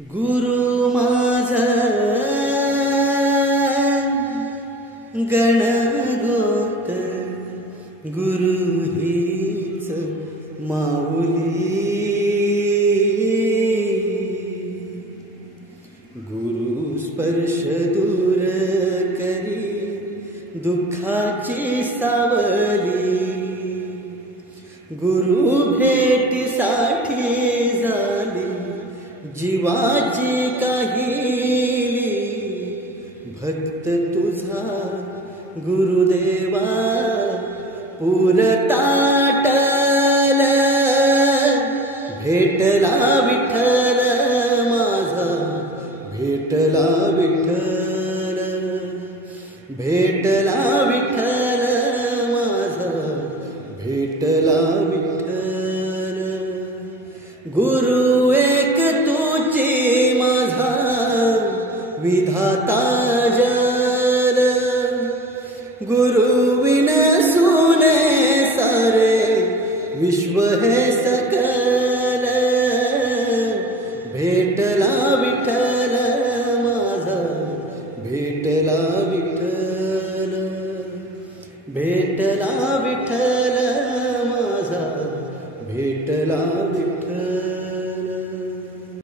गुरु माझा गणगोत, गुरु हीच माऊली. गुरु स्पर्श दूर करी दुःखाची सावली. गुरु भेटीसाठी झाली जीवाची काहिली. भक्त तुझा गुरुदेवा पुरताटल. भेटला विठ्ठल माझा, भेटला विठ्ठल. भेटला विठ्ठल माझा, भेटला विठ्ठल. गुरु एक तुझी माझा विधाता जल. गुरु विन सुने सारे विश्व हे सकल. भेटला विठ्ठल माझा, भेटला विठ्ठल. भेटला विठ्ठल माझा, भेटला विठ्ठल.